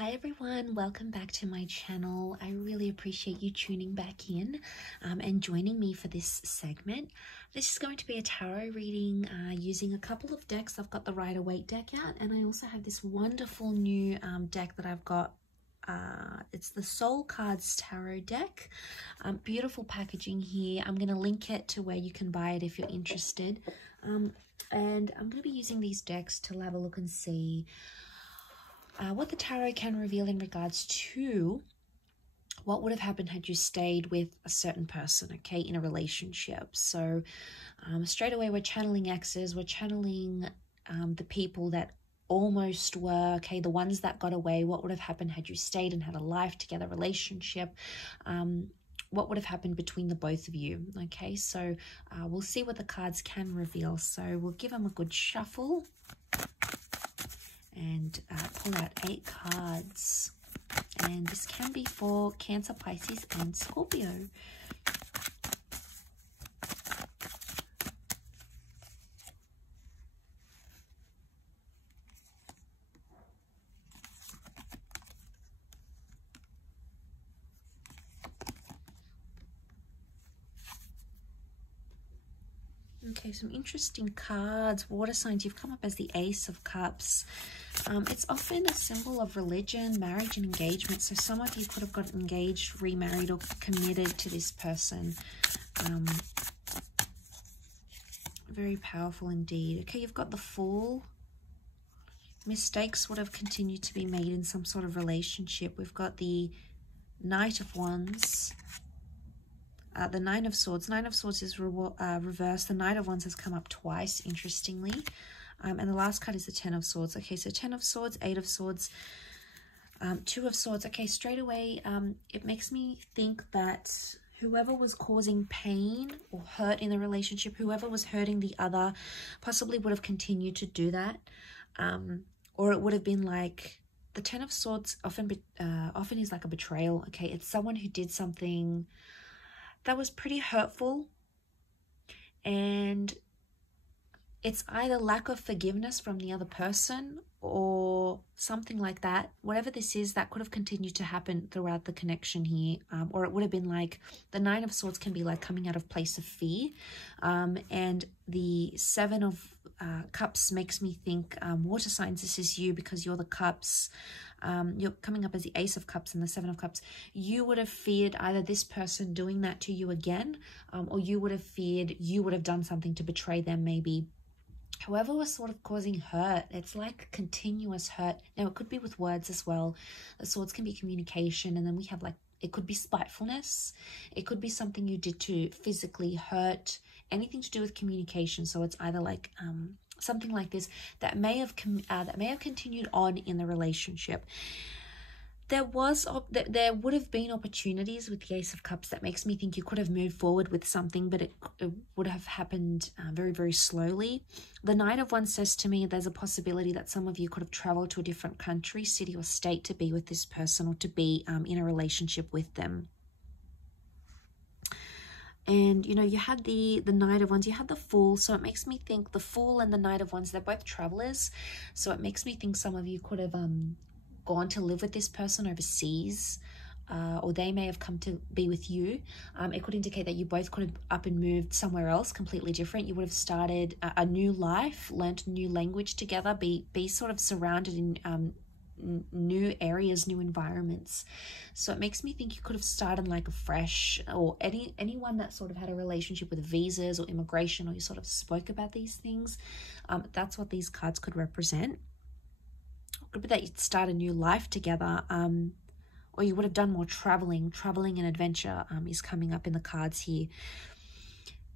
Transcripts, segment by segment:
Hi everyone, welcome back to my channel. I really appreciate you tuning back in and joining me for this segment. This is going to be a tarot reading using a couple of decks. I've got the Rider-Waite deck out, and I also have this wonderful new deck that I've got. It's the Soul Cards Tarot deck. Beautiful packaging here. I'm going to link it to where you can buy it if you're interested. And I'm going to be using these decks to have a look and see what the tarot can reveal in regards to what would have happened had you stayed with a certain person, okay, in a relationship. So straight away we're channeling exes, we're channeling the people that almost were, okay, the ones that got away. What would have happened had you stayed and had a life together, relationship? What would have happened between the both of you? Okay, so we'll see what the cards can reveal. So we'll give them a good shuffle and pull out 8 cards. And this can be for Cancer, Pisces, and Scorpio. Okay, some interesting cards. Water signs, you've come up as the Ace of Cups. It's often a symbol of religion, marriage, and engagement. So some of you could have got engaged, remarried, or committed to this person. Very powerful indeed. Okay, you've got the Fool. Mistakes would have continued to be made in some sort of relationship. We've got the Knight of Wands. The Nine of Swords. Nine of Swords is reversed. The Knight of Wands has come up twice, interestingly. And the last card is the Ten of Swords. Okay, so 10 of Swords, 8 of Swords, 2 of Swords. Okay, straight away, it makes me think that whoever was causing pain or hurt in the relationship, whoever was hurting the other, possibly would have continued to do that. Or it would have been like, the Ten of Swords often is like a betrayal. Okay, it's someone who did something that was pretty hurtful, and it's either lack of forgiveness from the other person or something like that. Whatever this is, that could have continued to happen throughout the connection here. Or it would have been like, the Nine of Swords can be like coming out of place of fear. And the Seven of Cups makes me think, water signs, this is you, because you're the Cups. You're coming up as the Ace of Cups and the Seven of Cups. You would have feared either this person doing that to you again, or you would have feared you would have done something to betray them maybe. Whoever was sort of causing hurt, it's like continuous hurt. Now, it could be with words as well. The Swords can be communication, and then we have like, it could be spitefulness. It could be something you did to physically hurt, anything to do with communication. So it's either like something like this that may have continued on in the relationship. There would have been opportunities with the Ace of Cups that makes me think you could have moved forward with something, but it would have happened very, very slowly. The Knight of Wands says to me there's a possibility that some of you could have traveled to a different country, city, or state to be with this person, or to be in a relationship with them. And, you know, you had the Knight of Wands, you had the Fool. So it makes me think the Fool and the Knight of Wands, they're both travelers. So it makes me think some of you could have gone to live with this person overseas, or they may have come to be with you. It could indicate that you both could have up and moved somewhere else completely different. You would have started a new life, learnt a new language together, be sort of surrounded in new areas, new environments. So it makes me think you could have started like afresh, or anyone that sort of had a relationship with visas or immigration, or you sort of spoke about these things. That's what these cards could represent. Could be that you'd start a new life together, or you would have done more traveling and adventure is coming up in the cards here.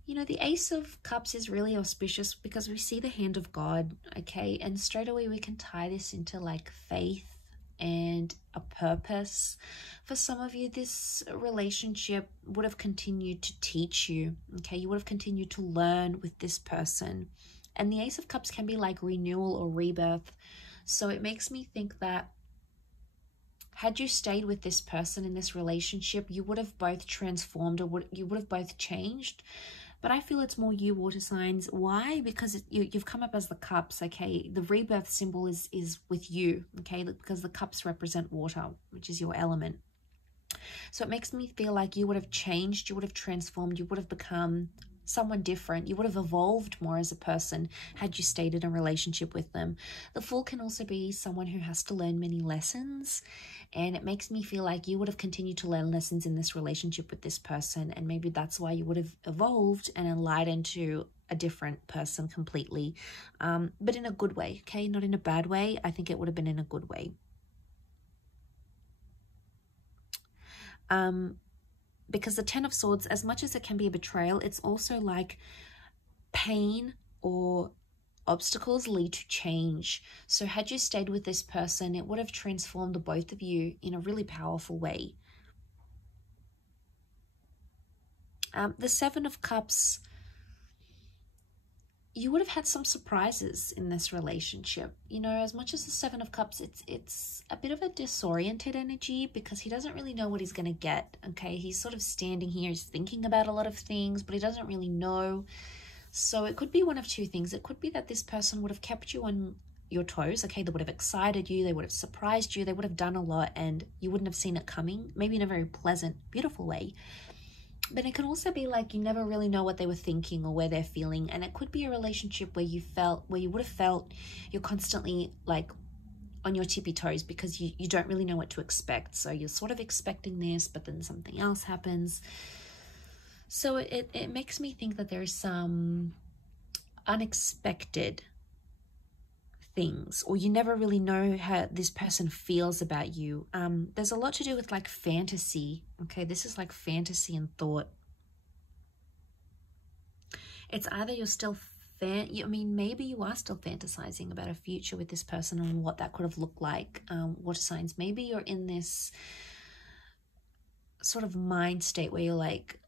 You know, the Ace of Cups is really auspicious because we see the hand of God, okay? And straight away we can tie this into like faith and a purpose. For some of you, this relationship would have continued to teach you, okay? You would have continued to learn with this person. And the Ace of Cups can be like renewal or rebirth. So it makes me think that had you stayed with this person in this relationship, you would have both transformed, or you would have both changed. But I feel it's more you, water signs. Why? Because you've come up as the cups, okay? The rebirth symbol is with you, okay? Because the cups represent water, which is your element. So it makes me feel like you would have changed, you would have transformed, you would have become someone different. You would have evolved more as a person had you stayed in a relationship with them. The Fool can also be someone who has to learn many lessons, and it makes me feel like you would have continued to learn lessons in this relationship with this person, and maybe that's why you would have evolved and enlightened to a different person completely, but in a good way, okay? Not in a bad way. I think it would have been in a good way. Because the Ten of Swords, as much as it can be a betrayal, it's also like pain or obstacles lead to change. So had you stayed with this person, it would have transformed the both of you in a really powerful way. The Seven of Cups, you would have had some surprises in this relationship. You know, as much as the Seven of Cups, it's a bit of a disoriented energy because he doesn't really know what he's going to get, okay? He's sort of standing here, he's thinking about a lot of things, but he doesn't really know. So it could be one of two things. It could be that this person would have kept you on your toes, okay? They would have excited you, they would have surprised you, they would have done a lot and you wouldn't have seen it coming, maybe in a very pleasant, beautiful way. But it can also be like you never really know what they were thinking or where they're feeling. And it could be a relationship where you would have felt you're constantly like on your tippy toes because you don't really know what to expect. So you're sort of expecting this, but then something else happens. So it makes me think that there's some unexpected things, or you never really know how this person feels about you. There's a lot to do with like fantasy, okay? This is like fantasy and thought. It's either you're still maybe you are still fantasizing about a future with this person and what that could have looked like. Water signs, maybe you're in this sort of mind state where you're like,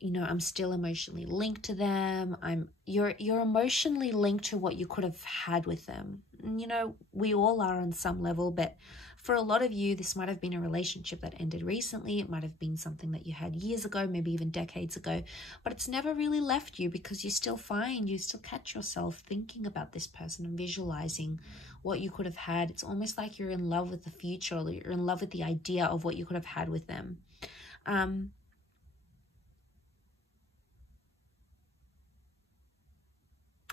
you know, I'm still emotionally linked to them. You're emotionally linked to what you could have had with them. And, you know, we all are on some level, but for a lot of you, this might have been a relationship that ended recently. It might have been something that you had years ago, maybe even decades ago, but it's never really left you because you still catch yourself thinking about this person and visualizing what you could have had. It's almost like you're in love with the future, or you're in love with the idea of what you could have had with them.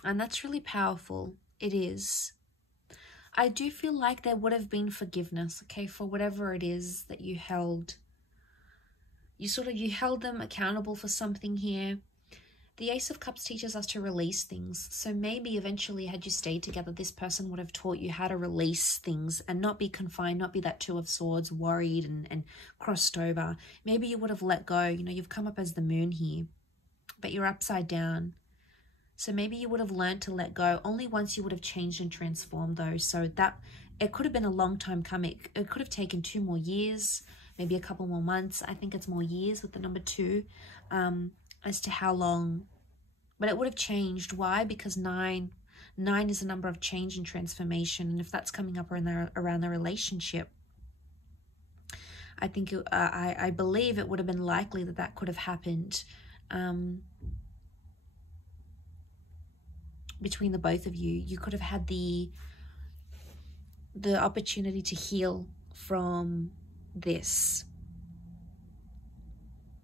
And that's really powerful. It is. I do feel like there would have been forgiveness, okay, for whatever it is that you held. You held them accountable for something here. The Ace of Cups teaches us to release things. So maybe eventually, had you stayed together, this person would have taught you how to release things and not be confined, not be that Two of Swords, worried and crossed over. Maybe you would have let go. You know, you've come up as the moon here, but you're upside down. So maybe you would have learned to let go. Only once you would have changed and transformed though. So that it could have been a long time coming. It could have taken 2 more years, maybe a couple more months. I think it's more years with the number 2 as to how long. But it would have changed. Why? Because 9 is a number of change and transformation. And if that's coming up around the relationship, I think I believe it would have been likely that could have happened between the both of you. You could have had the opportunity to heal from this,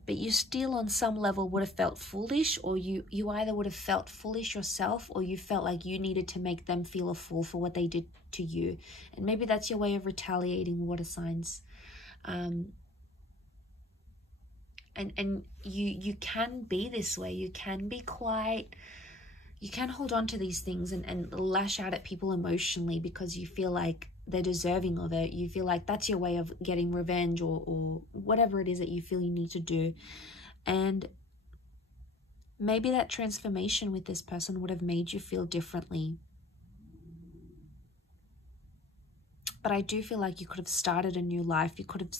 but you still on some level would have felt foolish, or you either would have felt foolish yourself, or you felt like you needed to make them feel a fool for what they did to you. And maybe that's your way of retaliating, water signs. And you can be this way. You can be quite, you can hold on to these things and lash out at people emotionally because you feel like they're deserving of it. You feel like that's your way of getting revenge or whatever it is that you feel you need to do. And maybe that transformation with this person would have made you feel differently. But I do feel like you could have started a new life. You could have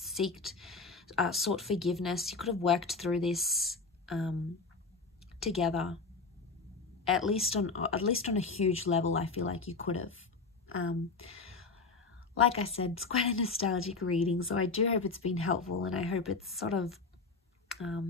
sought forgiveness. You could have worked through this together. At least on a huge level, I feel like you could have. Like I said, it's quite a nostalgic reading, so I do hope it's been helpful, and I hope it's sort of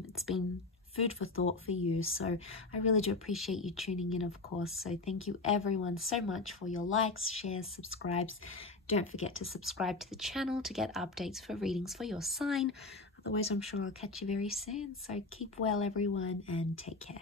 it's been food for thought for you. So I really do appreciate you tuning in, of course. So thank you everyone so much for your likes, shares, subscribes. Don't forget to subscribe to the channel to get updates for readings for your sign. Otherwise, I'm sure I'll catch you very soon. So keep well, everyone, and take care.